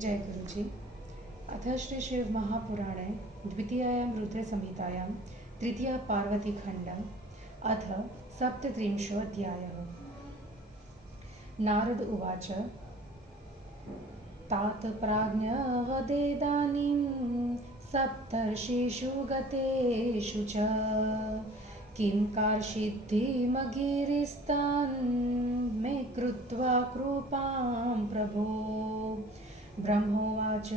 जय गुरुजी। अथ श्री शिव महापुराणे द्वितीयायां रुद्रसंहितायां तृतीय पार्वतीखण्ड अथ सप्तत्रिंशोऽध्यायः। नारद उवाच तात प्राज्ञवदेदानीं सप्तर्षिषु गतेषु च किं कार्षिद्धिमगिरिस्तान् मे कृत्वा कृपां प्रभो। ब्रह्मोवाच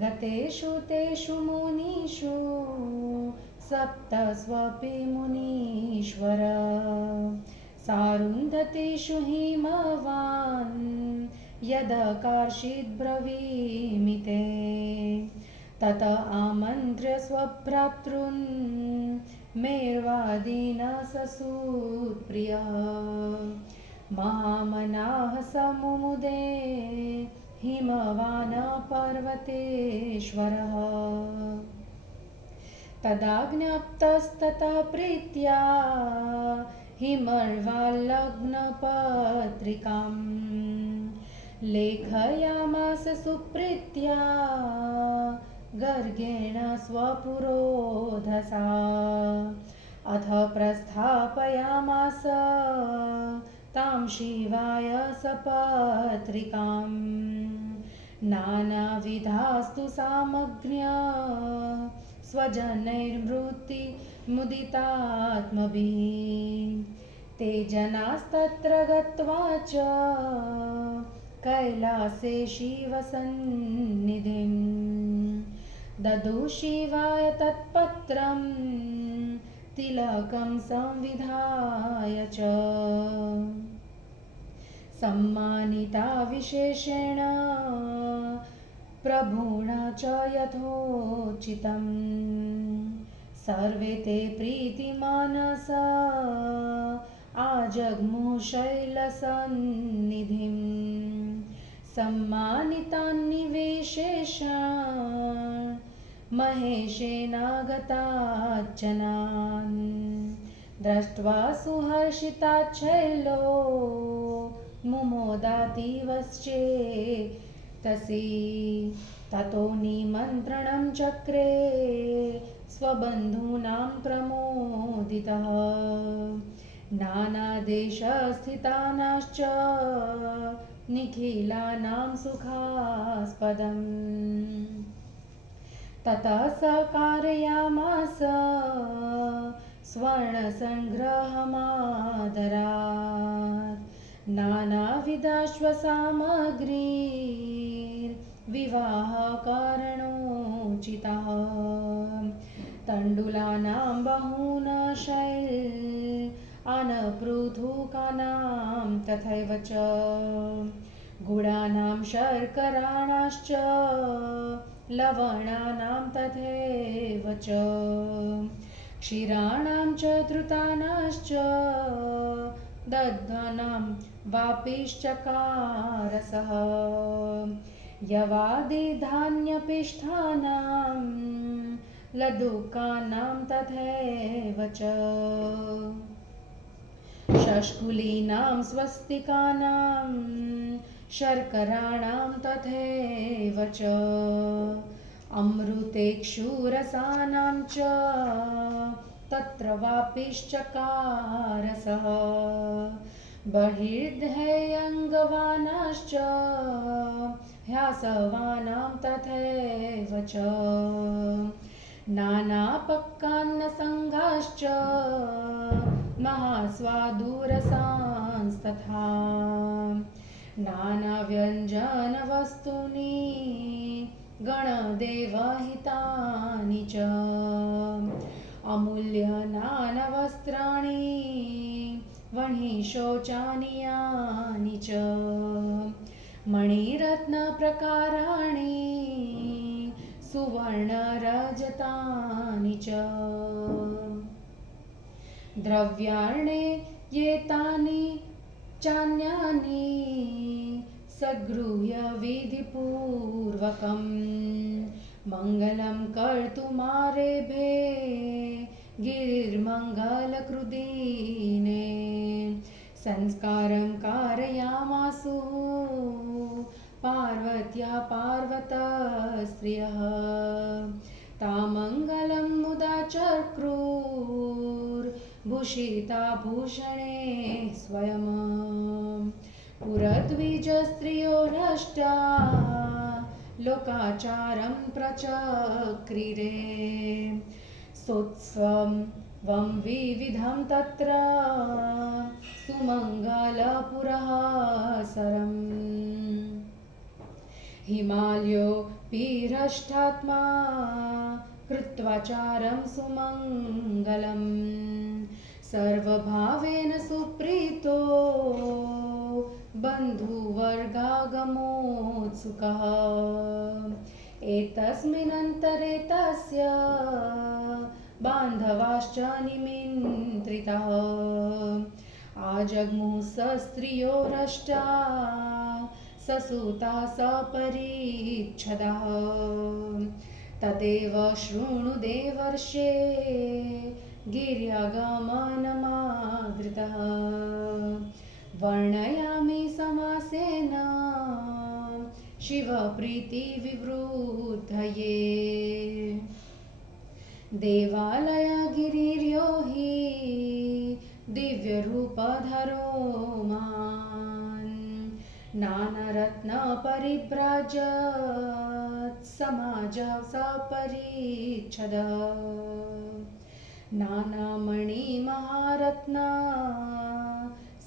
गतेषु तेषु मुनीषु सप्तस्वपि मुनीश्वर सारुन्धतीषु हिमवान् यदकार्षिद्ब्रवीमि ते तत आमन्त्र्य स्वभ्रातॄन् मेर्वादीनः ससूत्प्रियः महामनाः समुमुदे हिमवान् पर्वतेश्वरः तदाज्ञप्तस्ततः प्रीत्या हिमर्वाल्लग्नपत्रिकां लेखयामास सुप्रीत्या गर्गेण स्वपुरोधसा अथ प्रस्थापयामास तां शिवाय सपत्रिकां नानाविधास्तु सामग्र्या स्वजनैर्मुदितात्मभिः ते जनास्तत्र गत्वा च कैलासे शिवसन्निधिं ददौ शिवाय तत्पत्रं तिलकं संविधाय च सम्मानिता विशेषेण प्रभुना च यथोचितम् सर्वे ते प्रीतिमानसा आजग्मुः शैलसन्निधिं सम्मानितान्निवेशेषान् महेशेनागताच्चनान् दृष्ट्वा सुहर्षिताच्छैलो मुमोदातीवश्चेतसि ततो निमन्त्रणं चक्रे स्वबन्धूनां प्रमोदितः नानादेशस्थितानाश्च निखिलानां सुखास्पदम् ततः स कारयामास स्वर्णसङ्ग्रहमादरात् नानाविधाश्वसामग्रीर्विवाहकारणोचितः तण्डुलानां बहून् शैलानपृथुकानां तथैव च गुडानां शर्कराणाश्च लवणानां तथैव च क्षीराणां च धृतानाश्च दध्नानां वापिश्चकारसः यवादिधान्यपिष्ठानां लड्डुकानां तथैव च शष्कुलीनां स्वस्तिकानां शर्कराणां तथैव च अमृतेक्षुरसानां च तत्र वापिश्चकारसः बहिर्ध्येयङ्गवानाश्च ह्यासवानां तथैव च नानापक्वान्नसङ्गाश्च महास्वादुरसांस्तथा नानाव्यञ्जनवस्तूनि गणदेवहितानि च अमूल्यनानवस्त्राणि वह्निशौचानि यानि च मणिरत्नप्रकाराणि सुवर्णरजतानि च द्रव्याणि एतानि चान्यानि सद्गृह्य विधिपूर्वकं मङ्गलं कर्तुमारेभे गिरिर्मङ्गलकृदीने संस्कारं कारयामासु पार्वत्या पार्वतस्त्रियः तामङ्गलं मुदा चक्रुर्भूषिता भूषणे स्वयं पुरद्विजस्त्रियो हृष्टा लोकाचारं प्रचक्रिरे सोत्सवं विविधं तत्र सुमङ्गलपुरःसरम् हिमालयोऽपि हृष्टात्मा कृत्वाचारं सुमङ्गलम् सर्वभावेन सुप्रीतो बन्धुवर्गागमोत्सुकः एतस्मिन्नन्तरे तस्य बान्धवाश्च निमन्त्रिताः आजग्मुः सस्त्रियो हृष्टा ससुता सपरिच्छदाः तदेव शृणु देवर्षे गिर्यागमनमादृतः वर्णयामि समासेन शिवप्रीतिविवृद्धये देवालय गिरिर्यो हि दिव्यरूपधरो महान् नानारत्नपरिव्राजत् समाजः सपरिच्छदः नानामणिमहारत्ना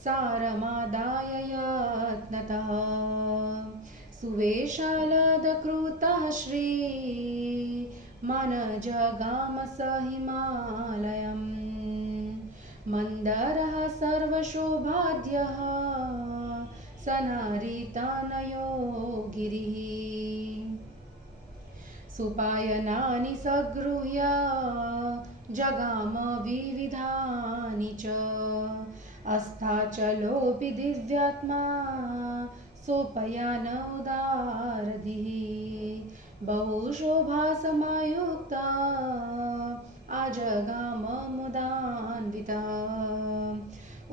सारमादाय यत्नतः सुवेशालदकृतः श्री मनजगामस हिमालयम् मन्दरः सर्वशोभाढ्यः सनरितनयो गिरिः सुपायनानि सगृह्य जगाम विविधानि च अस्ताचलोऽपि दिव्यात्मा सोपयान उदारधिः बहुशोभासमयुक्ता आजगाम मुदान्विता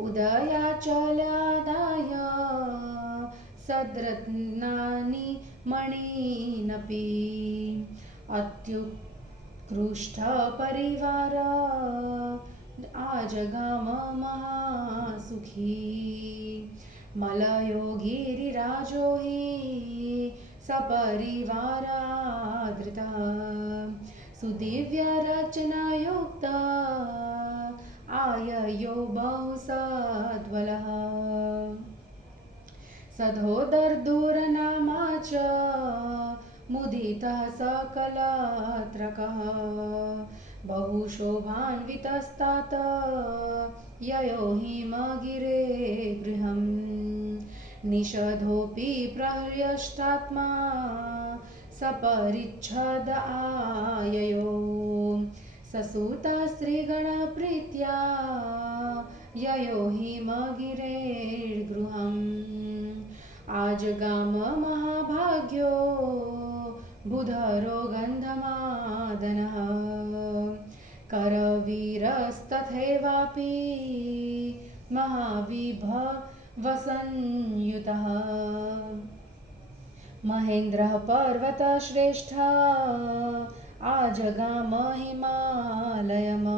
उदयाचलादाय सद्रत्नानि मणीनपि अत्युत्कृष्टपरिवार आजगाम महासुखी मलयो गिरिराजो हि सपरिवारादृतः सुदिव्यरचनायुक्ता आययो बहुसद्वलः सधोदर्दूरनामा च मुदितः सकलत्रकः बहुशोभान्वितस्तात ययो हिमगिरे गृहम् निषधोऽपि प्रहृष्टात्मा सपरिच्छद आययो ससुता स्त्रीगणप्रीत्या ययो हिमगिरेर्गृहम् आजगाम महाभाग्यो बुधरो गन्धमादनः करवीरस्तथैवापि महाविभवसंयुतः महेन्द्रः पर्वतश्रेष्ठः आजगाम हिमालयम्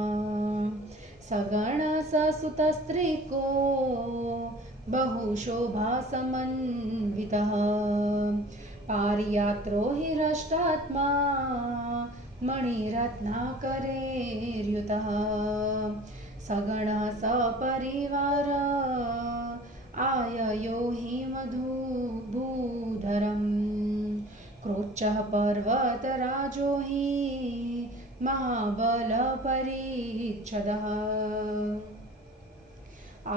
सगणससुतस्त्रीको बहुशोभासमन्वितः पारियात्रो हि हृष्टात्मा मणिरत्नाकरैर्युतः सगणः सपरिवार आययो हिमधूभूधरम् क्रोच्चः पर्वतराजो हि महाबलपरिच्छदः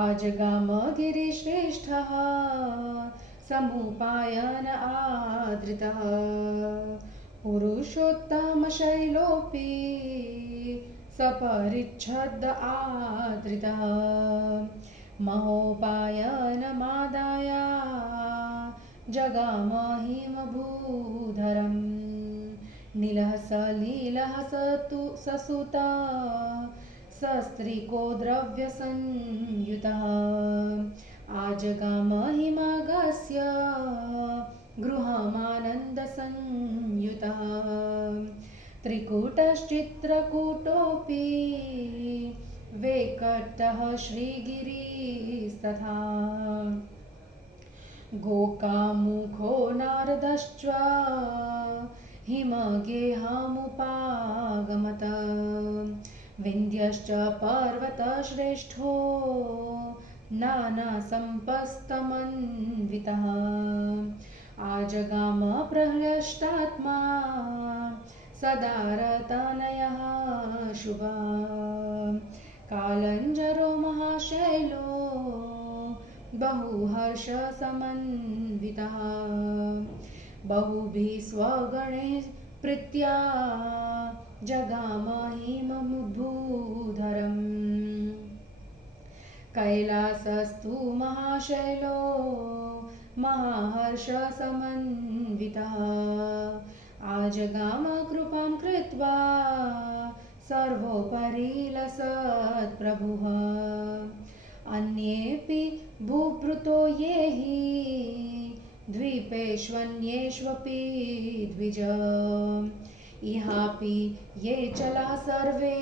आजगाम गिरिश्रेष्ठः समुपायन आदृतः पुरुषोत्तमशैलोऽपि सपरिच्छद आदृतः महोपायनमादाय जगाम हिमभूधरम् नीलः सलीलः ससुता सस्त्रीको द्रव्यसंयुतः आजगाम हिमागस्य गृहं संयुतः त्रिकूटश्चित्रकूटोऽपि वेकटः श्रीगिरिस्तथा गोकामुखो नारदश्च हिमगेहामुपागमत विन्ध्यश्च पर्वतश्रेष्ठो नानासम्पस्तमन्वितः आजगाम प्रहृष्टात्मा सदारतनयः शुभः कालञ्जरो महाशैलो बहुहर्षसमन्वितः बहुभिः स्वगणैः प्रीत्या जगाम हिममुद्भूधरम् कैलासस्तु महाशैलो महाहर्षसमन्वितः आजगाम कृपां कृत्वा सर्वोपरि लसत्प्रभुः अन्येऽपि भूभृतो ये हि द्वीपेष्वन्येष्वपि द्विज इहापि ये चला सर्वे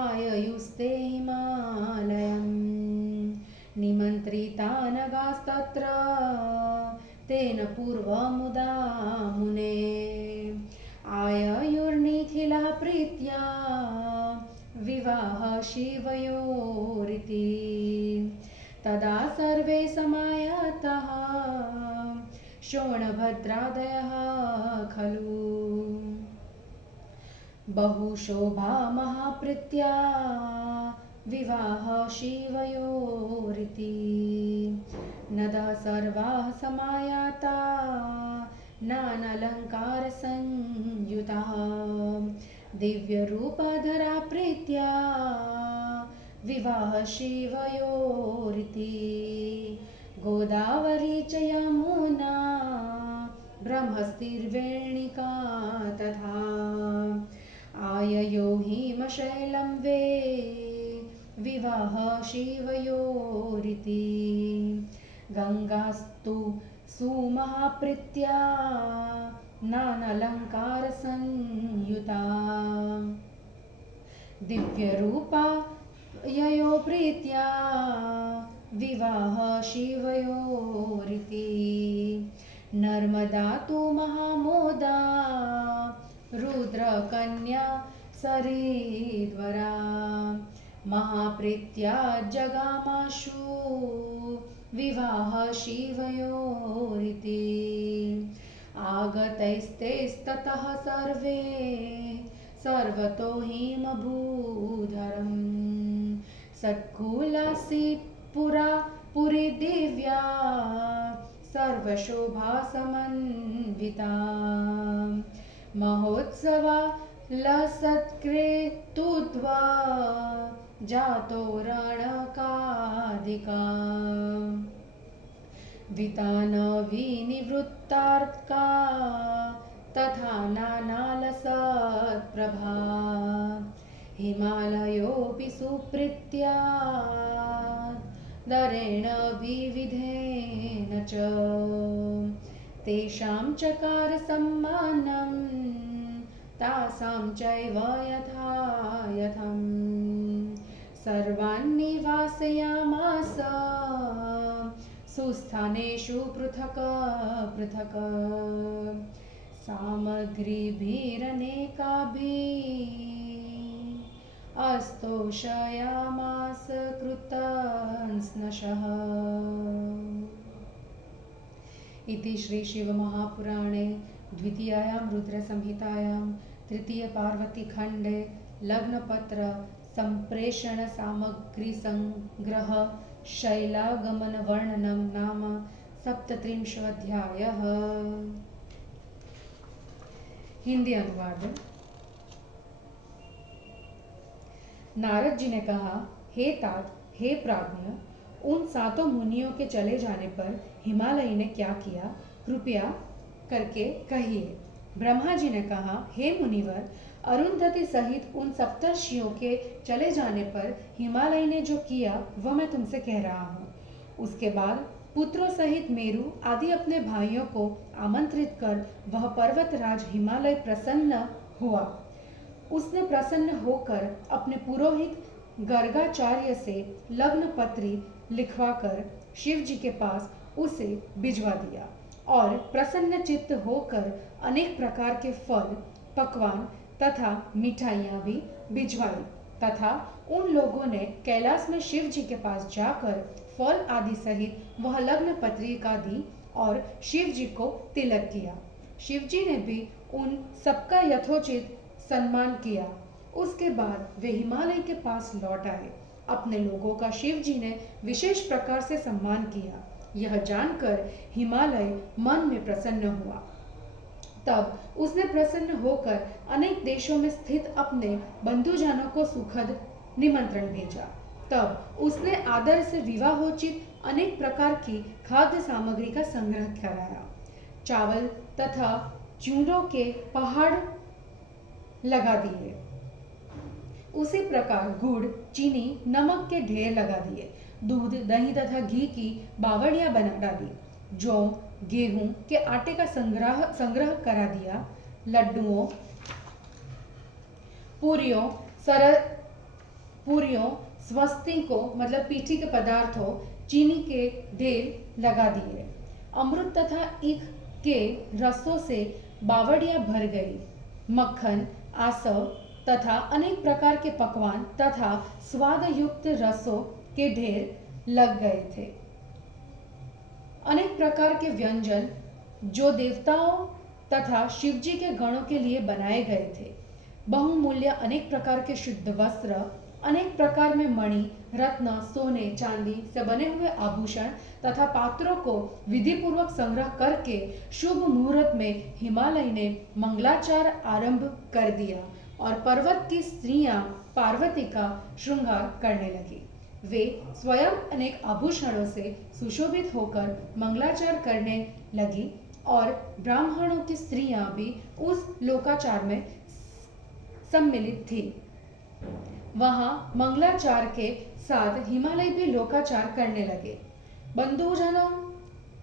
आययुस्ते हिमालयम् निमन्त्रिता नगास्तत्र तेन पूर्वमुदा मुने आययुर्निखिलः प्रीत्या विवाह शिवयोरिति तदा सर्वे समायातः शोणभद्रादयः खलु बहुशोभा महाप्रीत्या विवाह शिवयोरिति नदः सर्वाः समायाता नानालङ्कारसंयुताः दिव्यरूपधरा प्रीत्या विवाह शिवयोरिति गोदावरी च यमुना ब्रह्मस्तिर्वेणिका तथा आययो हिमशैलं वे विवाह शिवयोरिति गङ्गास्तु सुमहाप्रीत्या नानालङ्कारसंयुता दिव्यरूपा ययो प्रीत्या विवाह शिवयोरिति नर्मदा तु महामोदा रुद्रकन्या सरीद्वरा महाप्रीत्या जगामाशु विवाह शिवयोरिति आगतैस्तैस्ततः सर्वे सर्वतो हिमभूधरम् सत्कुलासी पुरा पुरी दिव्या सर्वशोभासमन्विता महोत्सवा लसत्कृतुत्वा जातो रणकादिका वितानविनिवृत्तार्का तथा नानालसत्प्रभा हिमालयोऽपि सुप्रीत्या दरेण विविधेन च तेषां चकार सम्मानं तासां चैव यथा यथं सर्वान् निवासयामास सुस्थानेषु पृथक् पृथक् सामग्रीभिरनेकाभिः अस्तोषयामास कृतस्नशः। इति श्री शिवमहापुराणे द्वितीयायां रुद्रसंहितायां तृतीयपार्वतीखण्डे लग्नपत्र संप्रेषण सामग्री संग्रह शैलागमनवर्णनं नाम 37वां अध्यायः। हिंदी अनुवाद। नारद जी ने कहा, हे तात, हे प्राज्ञ, उन 7 मुनियों के चले जाने पर हिमालय ने क्या किया, कृपया करके कहिए। ब्रह्मा जी ने कहा, हे मुनिवर, अरुंधति सहित उन सप्तर्षियों के चले जाने पर हिमालय ने जो किया वह मैं तुमसे कह रहा हूँ। उसके बाद पुत्रों सहित मेरु आदि अपने भाइयों को आमंत्रित कर वह पर्वतराज हिमालय प्रसन्न हुआ। उसने प्रसन्न होकर अपने पुरोहित गर्गाचार्य से लग्न पत्री लिखवाकर शिव जी के पास उसे भिजवा दिया और प्रसन्न चित्त होकर अनेक प्रकार के फल, पकवान तथा मिठाइयाँ भी भिजवाई तथा उन लोगों ने कैलाश में शिव जी के पास जाकर फल आदि सहित वह लग्न पत्रिका दी और शिव जी को तिलक किया। शिव जी ने भी उन सबका यथोचित सम्मान किया। उसके बाद वे हिमालय के पास लौट आए। अपने लोगों का शिव जी ने विशेष प्रकार से सम्मान किया। यह जानकर हिमालय मन में प्रसन्न हुआ। तब उसने प्रसन्न होकर अनेक देशों में स्थित अपने बंधुजनों को सुखद निमंत्रण भेजा। तब उसने आदर से विवाहोचित अनेक प्रकार की खाद्य सामग्री का संग्रह कराया। चावल तथा चूड़ों के पहाड़ लगा दिए। उसी प्रकार गुड़, चीनी, नमक के ढेर लगा दिए। दूध, दही तथा घी की बावड़ियां बना डाली। जौ, गेहूं के आटे का संग्रह करा दिया। लड्डुओं, पूरियों, स्वस्तिकों मतलब पीठी के पदार्थों, चीनी के ढेर लगा दिए। अमृत तथा ईख के रसों से बावड़ियां भर गई। मक्खन, आसव तथा अनेक प्रकार के पकवान तथा स्वादयुक्त रसों के ढेर लग गए थे। अनेक प्रकार के व्यंजन जो देवताओं तथा शिवजी के गणों के लिए बनाए गए थे। बहुमूल्य अनेक प्रकार के शुद्ध वस्त्र, अनेक प्रकार में मणि, रत्न, सोने, चांदी से बने हुए आभूषण तथा पात्रों को विधि पूर्वक संग्रह करके शुभ मुहूर्त में हिमालय ने मंगलाचार आरंभ कर दिया और पर्वत की स्त्रियां पार्वती का श्रृंगार करने लगी। वे स्वयं अनेक आभूषणों से सुशोभित होकर मंगलाचार करने लगी और ब्राह्मणों की स्त्रियां भी उस लोकाचार में सम्मिलित थी। वहां मंगलाचार के साथ हिमालय भी लोकाचार करने लगे। बंधुजनों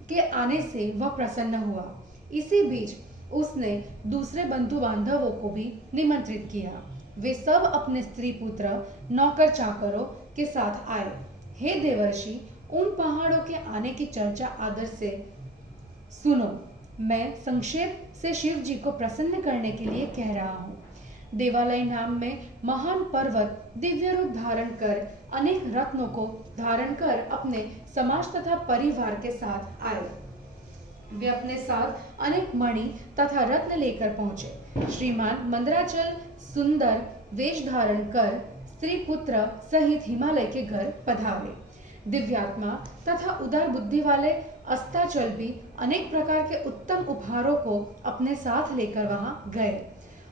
के आने से वह प्रसन्न हुआ। इसी बीच उसने दूसरे बंधु बांधवों को भी निमंत्रित किया। वे सब अपने स्त्री पुत्र, नौकर चाकरों के साथ आए। हे देवर्षि, उन पहाड़ों के आने की चर्चा आदर से सुनो। मैं संक्षेप से शिव जी को प्रसन्न करने के लिए कह रहा हूँ। देवालय नाम में महान पर्वत दिव्य रूप धारण कर अनेक रत्नों को धारण कर अपने समाज तथा परिवार के साथ आए। वे अपने साथ अनेक मणि तथा रत्न लेकर पहुंचे। श्रीमान मंदराचल सुंदर वेश धारण कर स्त्री पुत्र सहित हिमालय के घर पधारे। दिव्यात्मा तथा उदार बुद्धि वाले अस्ताचल भी अनेक प्रकार के उत्तम उपहारों को अपने साथ लेकर वहां गए।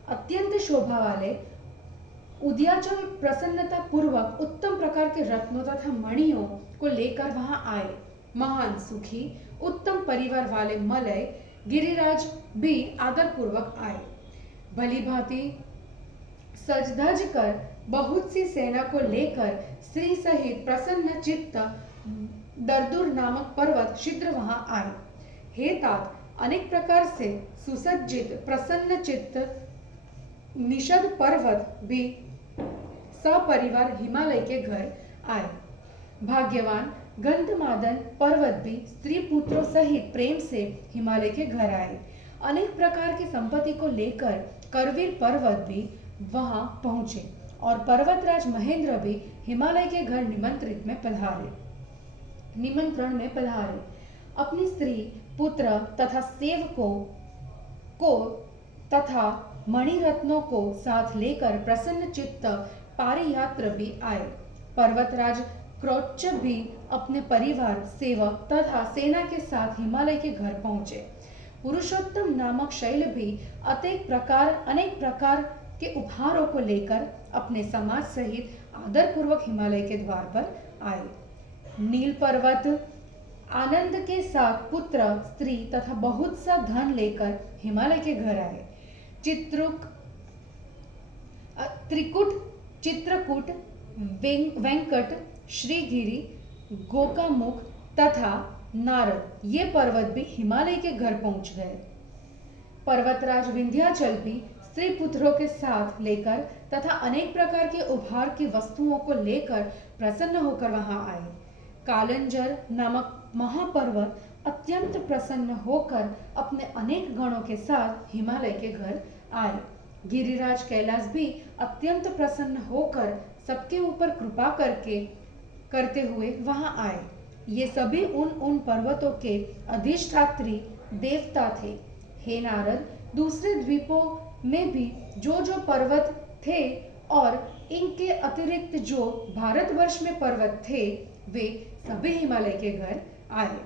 अत्यंत शोभा वाले उदयाचल प्रसन्नता पूर्वक उत्तम प्रकार के रत्नों तथा मणियों को लेकर वहां आए। महान सुखी उत्तम परिवार वाले मलय गिरिराज भी आदर पूर्वक आए। भली भांति सज धज कर बहुत सी सेना को लेकर स्त्री सहित प्रसन्न चित्त दरदुर नामक पर्वत शीघ्र वहां आए। हे तात, अनेक प्रकार से सुसज्जित प्रसन्न चित्त निषद पर्वत भी सपरिवार हिमालय के घर आए। भाग्यवान गंधमादन पर्वत भी स्त्री पुत्रों सहित प्रेम से हिमालय के घर आए। अनेक प्रकार की संपत्ति को लेकर करवीर पर्वत भी वहां पहुंचे और पर्वतराज महेंद्र भी हिमालय के घर निमंत्रण में पधारे। अपनी स्त्री, पुत्र तथा सेवकों को तथा मणिरत्नों को साथ लेकर प्रसन्न चित्त पारियात्र भी आए। पर्वतराज क्रोच्च भी अपने परिवार, सेवक तथा सेना के साथ हिमालय के घर पहुंचे। पुरुषोत्तम नामक शैल भी अनेक प्रकार के उपहारों को लेकर अपने समाज सहित आदर पूर्वक हिमालय के द्वार पर आए। नील पर्वत आनंद के साथ पुत्र, स्त्री तथा बहुत सा धन लेकर हिमालय के घर आए। चित्रकूट, वेंकट, श्रीगिरी, गोकामुख तथा नारद ये पर्वत भी हिमालय के घर पहुंच गए। पर्वतराज विंध्याचल भी स्त्री पुत्रों के साथ लेकर तथा अनेक प्रकार के उपहार की वस्तुओं को लेकर प्रसन्न होकर वहां आए। कालंजर नामक महापर्वत अत्यंत प्रसन्न होकर अपने अनेक गणों के साथ हिमालय के घर आए। गिरिराज कैलाश भी अत्यंत प्रसन्न होकर सबके ऊपर कृपा करते हुए वहां आए। ये सभी उन पर्वतों के अधिष्ठात्री देवता थे। हे नारद, दूसरे द्वीपों में भी जो पर्वत थे और इनके अतिरिक्त जो भारतवर्ष में पर्वत थे, वे सभी हिमालय के घर आए।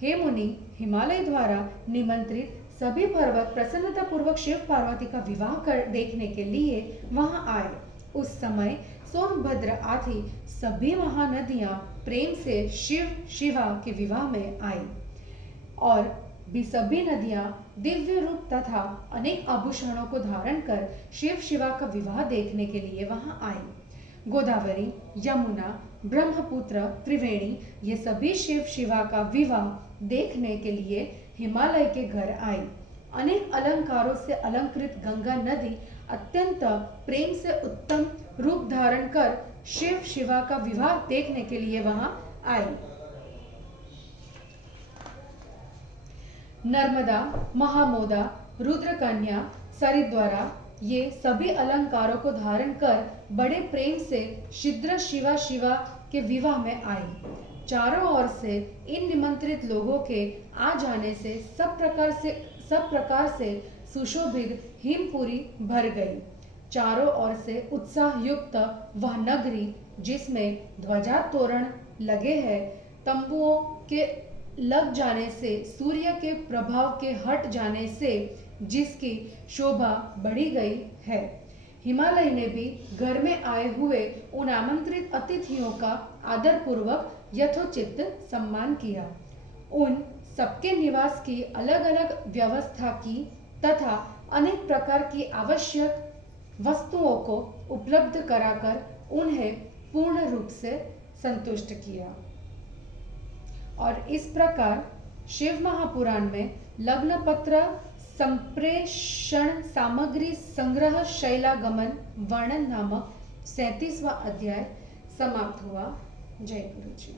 हे मुनि, हिमालय द्वारा निमंत्रित सभी पर्वत प्रसन्नता पूर्वक शिव पार्वती का विवाह देखने के लिए वहां आए। उस समय सोनभद्र आदि सभी महानदियां प्रेम से शिव शिवा के विवाह में आई और भी सभी नदियां दिव्य रूप तथा अनेक आभूषणों को धारण कर शिव शिवा का विवाह देखने के लिए वहां आई। गोदावरी, यमुना, ब्रह्मपुत्र, त्रिवेणी ये सभी शिव शिवा का विवाह देखने के लिए हिमालय के घर आई। अनेक अलंकारों से अलंकृत गंगा नदी अत्यंत प्रेम से उत्तम रूप धारण कर शिव शिवा का विवाह देखने के लिए वहां आई। नर्मदा, महामोदा, रुद्रकन्या, सरिद्वारा ये सभी अलंकारों को धारण कर बड़े प्रेम से शीघ्र शिवा के विवाह में आई। चारों ओर से इन निमंत्रित लोगों के आ जाने से सब प्रकार से सुशोभित हिमपुरी भर गई। चारों ओर से उत्साह युक्त वह नगरी, जिसमें ध्वजा तोरण लगे हैं, तंबुओं के लग जाने से, सूर्य के प्रभाव के हट जाने से जिसकी शोभा बढ़ी गई है। हिमालय ने भी घर में आए हुए उन आमंत्रित अतिथियों का आदर पूर्वक यथोचित सम्मान किया। उन सबके निवास की अलग अलग व्यवस्था की तथा अनेक प्रकार की आवश्यक वस्तुओं को उपलब्ध कराकर उन्हें पूर्ण रूप से संतुष्ट किया। और इस प्रकार शिव महापुराण में लग्न पत्र संप्रेषण सामग्री संग्रह शैलागमन वर्णन नामक 37वां अध्याय समाप्त हुआ। जय गुरु जी।